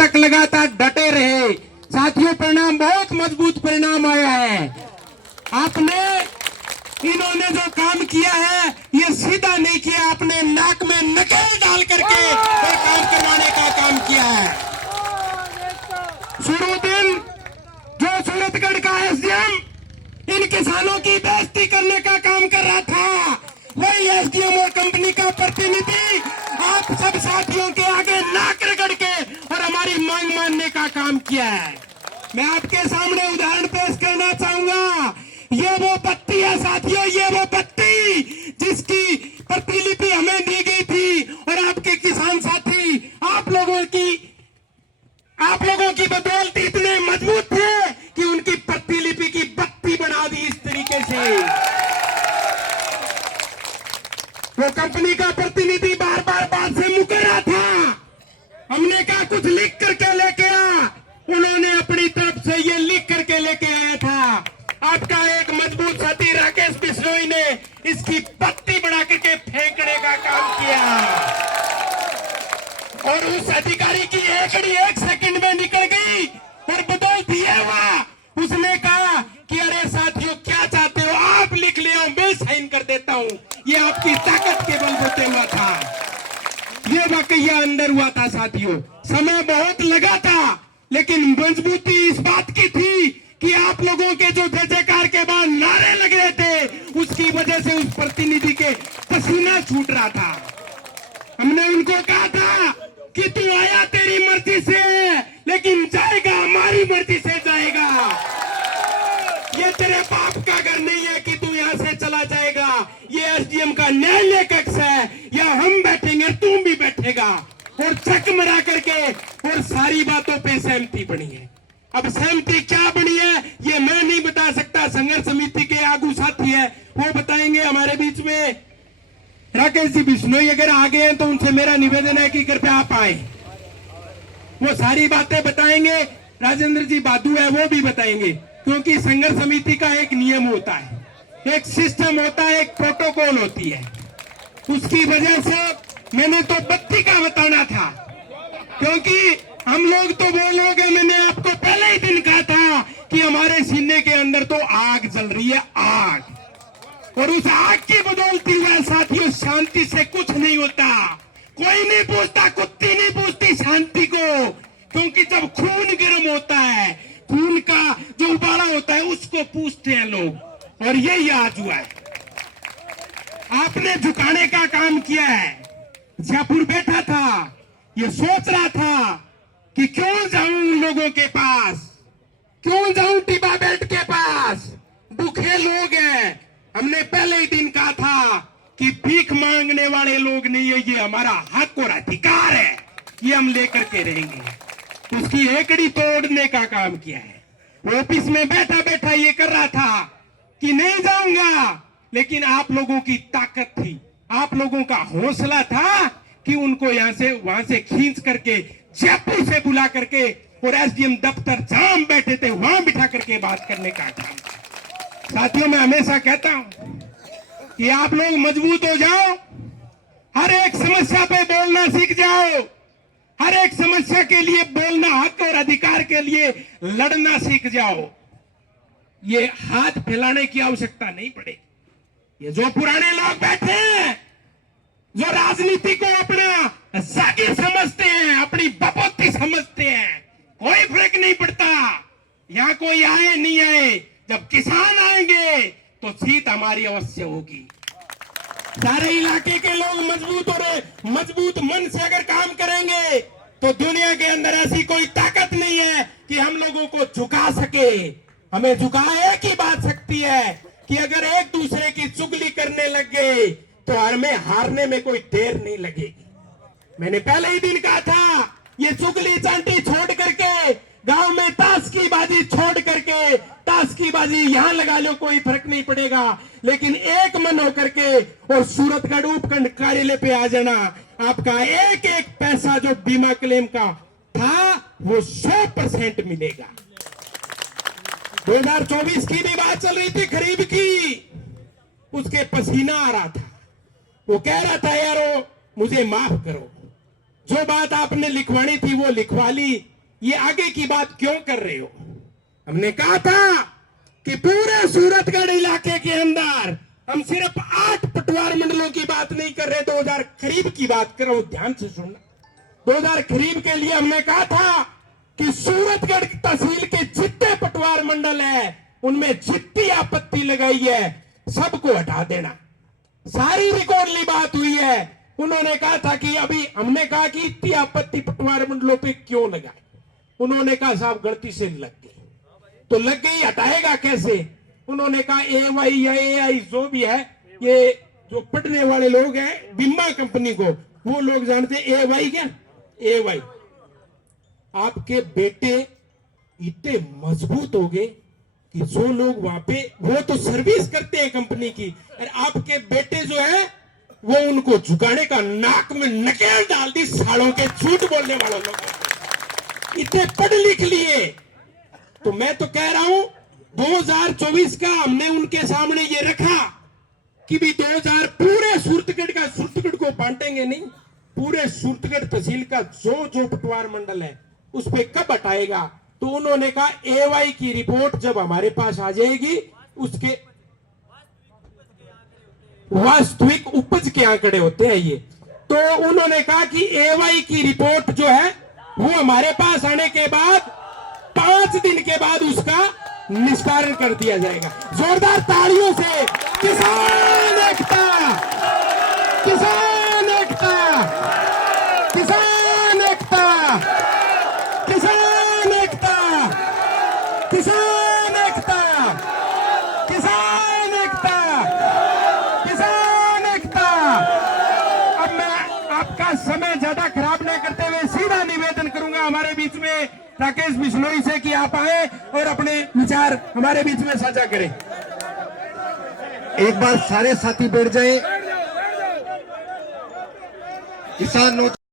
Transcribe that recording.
तक लगातार डटे रहे। साथियों, परिणाम बहुत मजबूत परिणाम आया है। आपने इन्होंने जो काम किया है ये सीधा नहीं किया, आपने नाक में नकेल डाल करके ये काम करवाने का काम किया है। शुरू दिन जो सूरतगढ़ का एसडीएम इन किसानों की बेइज्जती करने का काम कर रहा था, वही एसडीएम और कंपनी का प्रतिनिधि आप सब साथियों के आगे नाक रगड़ के और हमारी मांग मानने का काम किया है। मैं आपके सामने उदाहरण पेश करना चाहूंगा। ये वो पत्ती है साथियों, ये वो पत्ती जिसकी प्रतिलिपि हमें दी गई थी और आपके किसान साथी आप लोगों की बदौलत इतने मजबूत थे कि उनकी प्रतिलिपि की बत्ती बना दी इस तरीके से। वो कंपनी का प्रतिनिधि बार बार बात से मुकर रहा था। हमने कहा कुछ लिख करके लेके आ, उन्होंने अपनी तरफ से ये लिख करके लेके आया था। आपका एक मजबूत साथी राकेश बिश्नोई ने इसकी पत्ती बना करके फेंकने का काम किया और उस अधिकारी की एकड़ी 1 सेकंड में निकल गई और बदौलत ये हुआ, उसने कहा कि अरे साथियों क्या चाहते हो, आप लिख ले आओ, मैं साइन कर देता हूं। ये आपकी ताकत के बलबूते हुआ था। ये वाकया अंदर हुआ था साथियों। समय बहुत लगा था, लेकिन मजबूती इस बात की थी कि आप लोगों के जो जय जयकार के बाद नारे लग रहे थे, उसकी वजह से उस प्रतिनिधि के पसीना छूट रहा था। हमने उनको कहा था कि तू आया तेरी मर्जी से, लेकिन जाएगा हमारी मर्जी से जाएगा। ये तेरे बाप का घर नहीं है कि तू यहाँ से चला जाएगा। ये एसडीएम का न्यायालय कक्ष है, या हम बैठेंगे तू भी बैठेगा। और चक मरा करके और सारी बातों पे सहमति बनी है। अब सहमति क्या बनी है ये मैं नहीं बता सकता, संघर्ष समिति के आगू साथी है वो बताएंगे। हमारे बीच में राकेश जी बिश्नोई अगर आ गए हैं तो उनसे मेरा निवेदन है कि कृपया आप आए, वो सारी बातें बताएंगे। राजेंद्र जी बादू है वो भी बताएंगे, क्योंकि संघर्ष समिति का एक नियम होता है, एक सिस्टम होता है, एक प्रोटोकॉल होती है। उसकी वजह से मैंने तो बत्ती का बताना था, क्योंकि हम लोग तो वो लोग हैं, मैंने आपको पहले ही दिन कहा था कि हमारे सीने के अंदर तो आग जल रही है, आग। और उस आग की बदौलती हुए साथियों शांति से कुछ नहीं होता। कोई नहीं पूछता, कुत्ती नहीं पूछती शांति को, क्योंकि जब खून गर्म होता है, खून का जो उबाला होता है उसको पूछते हैं लोग। और यही आज हुआ है, आपने झुकाने का काम किया है। जयपुर बैठा था, ये सोच रहा था कि क्यों जाऊं लोगों के पास, क्यों जाऊं टिबा बेल्ट के पास, भूखे लोग हैं। हमने पहले ही दिन कहा था कि भीख मांगने वाले लोग नहीं है, ये हमारा हक और अधिकार है, ये हम लेकर के रहेंगे। उसकी एकड़ी तोड़ने का काम किया है। ऑफिस में बैठा बैठा ये कर रहा था कि नहीं जाऊंगा, लेकिन आप लोगों की ताकत थी, आप लोगों का हौसला था कि उनको यहां से वहां से खींच करके जयपुर से बुला करके और एसडीएम दफ्तर जहां हम बैठे थे वहां बिठा करके बात करने का काम। साथियों, मैं हमेशा कहता हूं कि आप लोग मजबूत हो जाओ, हर एक समस्या पे बोलना सीख जाओ, हर एक समस्या के लिए बोलना, हक और अधिकार के लिए लड़ना सीख जाओ। ये हाथ फैलाने की आवश्यकता नहीं पड़ेगी। ये जो पुराने लोग बैठे हैं, जो राजनीति को अपना जागीर समझते हैं, अपनी बपोती समझते हैं, कोई फर्क नहीं पड़ता यहां कोई आए नहीं आए, जब किसान आएंगे तो जीत हमारी अवश्य होगी। सारे इलाके के लोग मजबूत और मजबूत मन से अगर काम करेंगे तो दुनिया के अंदर ऐसी कोई ताकत नहीं है कि हम लोगों को झुका सके। हमें झुका एक ही बात सकती है कि अगर एक दूसरे की चुगली करने लग गए तो हमें हारने में कोई देर नहीं लगेगी। मैंने पहले ही दिन कहा था, ये चुगली चांटी छोड़ करके गांव में ताश की बाजी छोड़ करके, ताश की बाजी यहां लगा लो कोई फर्क नहीं पड़ेगा, लेकिन एक मन होकर के और सूरतगढ़ उपखंड कार्यालय पे आ जाना। आपका एक एक पैसा जो बीमा क्लेम का था वो 100% मिलेगा। 2024 की भी बात चल रही थी, खरीद की, उसके पसीना आ रहा था, वो कह रहा था यारो मुझे माफ करो, जो बात आपने लिखवानी थी वो लिखवा ली, ये आगे की बात क्यों कर रहे हो? हमने कहा था कि पूरे सूरतगढ़ इलाके के अंदर हम सिर्फ 8 पटवार मंडलों की बात नहीं कर रहे, 2000 खरीब की बात कर रहा हूं, ध्यान से सुनना। 2000 खरीब के लिए हमने कहा था कि सूरतगढ़ तहसील के जितने पटवार मंडल है उनमें जितनी आपत्ति लगाई है सबको हटा देना। सारी रिकॉर्ड ली बात हुई है। उन्होंने कहा था कि अभी हमने कहा कि इतनी आपत्ति पटवार मंडलों पे क्यों लगाए? उन्होंने कहा साहब गलती से लग गई, तो लग गई, हटाएगा कैसे? उन्होंने कहा AY या AI जो भी है, ये जो पढ़ने वाले लोग हैं बीमा कंपनी को, वो लोग जानते हैं AY क्या? AY आपके बेटे इतने मजबूत हो गए कि जो लोग वहां पे वो तो सर्विस करते हैं कंपनी की, और आपके बेटे जो है वो उनको झुकाने का नाक में नकेल डाल दी, सालों के झूठ बोलने वाले लोग इतने पढ़ लिख लिए। तो मैं तो कह रहा हूं 2024 का हमने उनके सामने ये रखा कि भी 2000 पूरे सूरतगढ़ को बांटेंगे नहीं, पूरे सूरतगढ़ तहसील का जो पटवार मंडल है उस पे कब हटाएगा? तो उन्होंने कहा AY की रिपोर्ट जब हमारे पास आ जाएगी, उसके वास्तविक उपज के आंकड़े होते हैं ये, तो उन्होंने कहा कि AY की रिपोर्ट जो है वो हमारे पास आने के बाद 5 दिन के बाद उसका निस्तारण कर दिया जाएगा। जोरदार तालियों से किसान एकता, किसान एकता, किसान एकता, किसान एकता, किसान एकता, किसान एकता, किसान एकता। अब मैं आपका समय ज्यादा खराब नहीं करते हुए सीधा निवेदन करूंगा हमारे बीच में राकेश बिश्नोई से कि आप आए और अपने विचार हमारे बीच में साझा करें। एक बार सारे साथी बैठ जाएं। किसान